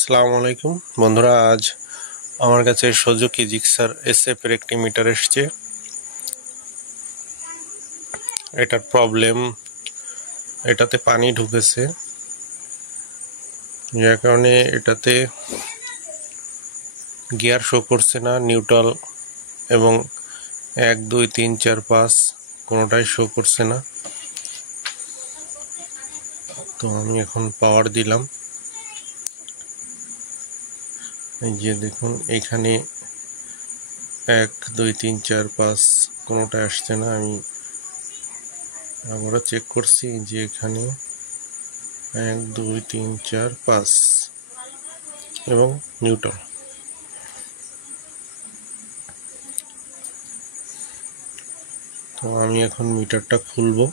আসসালামু আলাইকুম বন্ধুরা, আজ আমার কাছে সুজুকি জিক্সার SF এর একটি মিটার এসছে। এটার প্রবলেম, এটাতে পানি ঢুকেছে, যার কারণে এটাতে গিয়ার শো করছে না, নিউট্রাল এবং 1 2 3 4 5 কোনোটাই শো করছে না। তো আমি এখন পাওয়ার দিলাম, এই যে দেখুন এখানে 1 2 3 4 5 কোনোটাই আসছে না। আমি আবারও চেক করছি যে এখানে 1 2 3 4 5 এবং নিউট্রাল। তো আমি এখন মিটারটা খুলবো।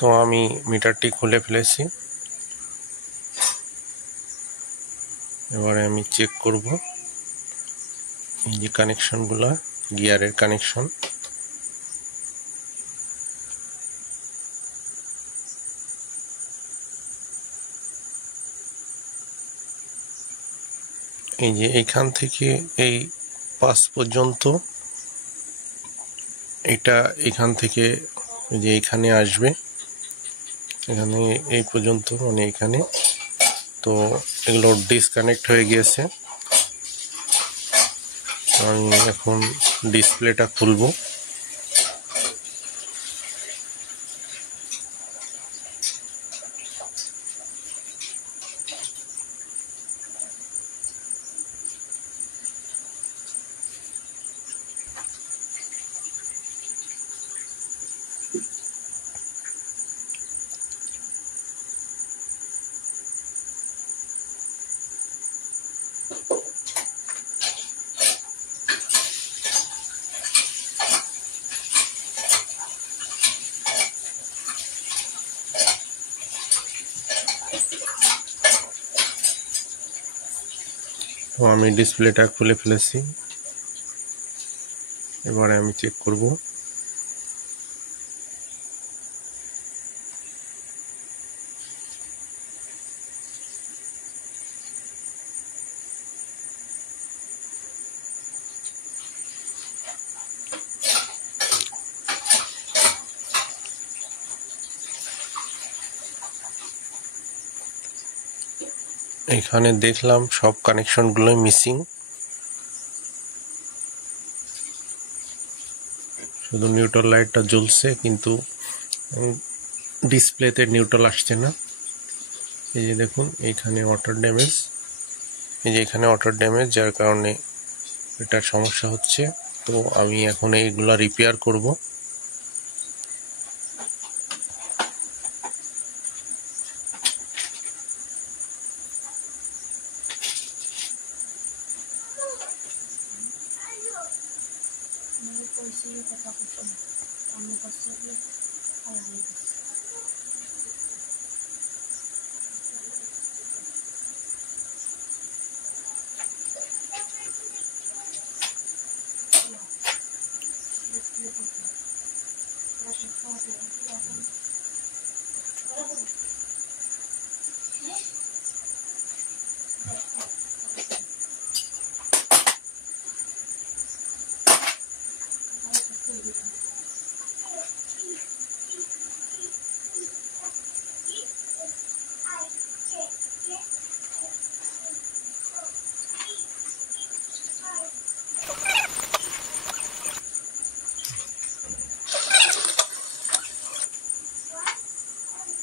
তো আমি মিটারটি খুলে ফেলেছি। এবারে আমি চেক করব এই যে কানেকশনগুলা, গিয়ারের কানেকশন। এই যে এইখান থেকে এই 5 পর্যন্ত, এটা এখান থেকে যে এখানে আসবে, এখানে এই পর্যন্ত, মানে এখানে। তো এগুলো ডিসকানেক্ট হয়ে গিয়েছে। আমি এখন ডিসপ্লেটা খুলবো। তো আমি ডিসপ্লেটা খুলে ফেলেছি। এবারে আমি চেক করব। এখানে দেখলাম সব কানেকশনগুলোই মিসিং, শুধু নিউট্রাল লাইটটা জ্বলছে, কিন্তু ডিসপ্লেতে নিউট্রাল আসছে না। এই যে দেখুন এখানে ওয়াটার ড্যামেজ, এই যে এখানে ওয়াটার ড্যামেজ, যার কারণে এটার সমস্যা হচ্ছে। তো আমি এখন এইগুলা রিপেয়ার করব।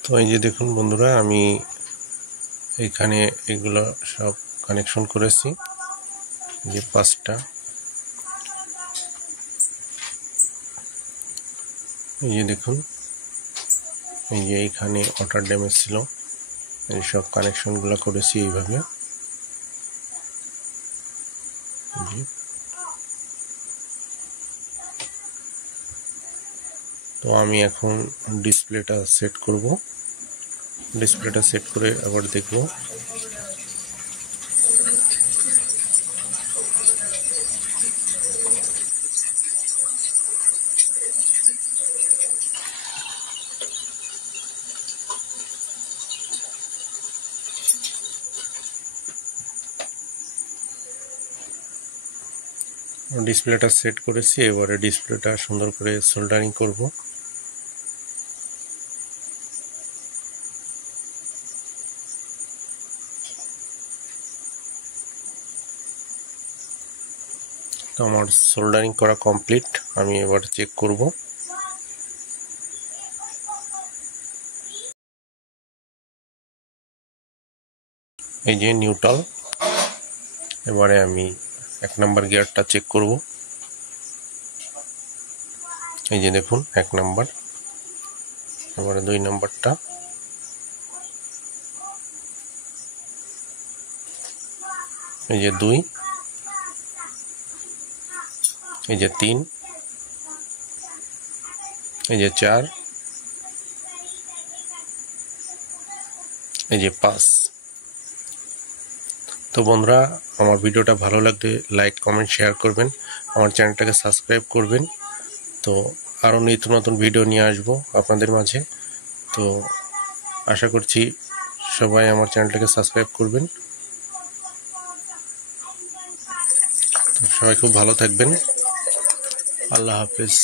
তো এই যে দেখুন বন্ধুরা, আমি এখানে এগুলো সব কানেকশন করেছি, যে 5টা। এই যে দেখুন, এই যে এইখানে ওয়াটার ড্যামেজ ছিল, এই সব কানেকশনগুলো করেছি এইভাবে। তো আমি এখন ডিসপ্লেটা সেট করব। ডিসপ্লেটা সেট করে আবার দেখব। ডিসপ্লেটা সেট করেছি, এবারে ডিসপ্লেটা সুন্দর করে সোল্ডারিং করব। তো আমার সোল্ডারিং করা কমপ্লিট। আমি এবার চেক করব। এই যে নিউট্রাল। এবারে আমি 1 নাম্বার গিয়ারটা চেক করব। এই যে দেখুন 1 নাম্বার। এবারে 2 নাম্বারটা, এই যে 2, এই যে 3, এই যে 4, এই যে 5। তো বন্ধুরা, আমার ভিডিওটা ভালো লাগলে লাইক, কমেন্ট, শেয়ার করবেন। আমার চ্যানেলটাকে সাবস্ক্রাইব করবেন। তো আরও নিত্য নতুন ভিডিও নিয়ে আসবো আপনাদের মাঝে। তো আশা করছি সবাই আমার চ্যানেলটাকে সাবস্ক্রাইব করবেন। তো সবাই খুব ভালো থাকবেন। আল্লাহ হাফেজ।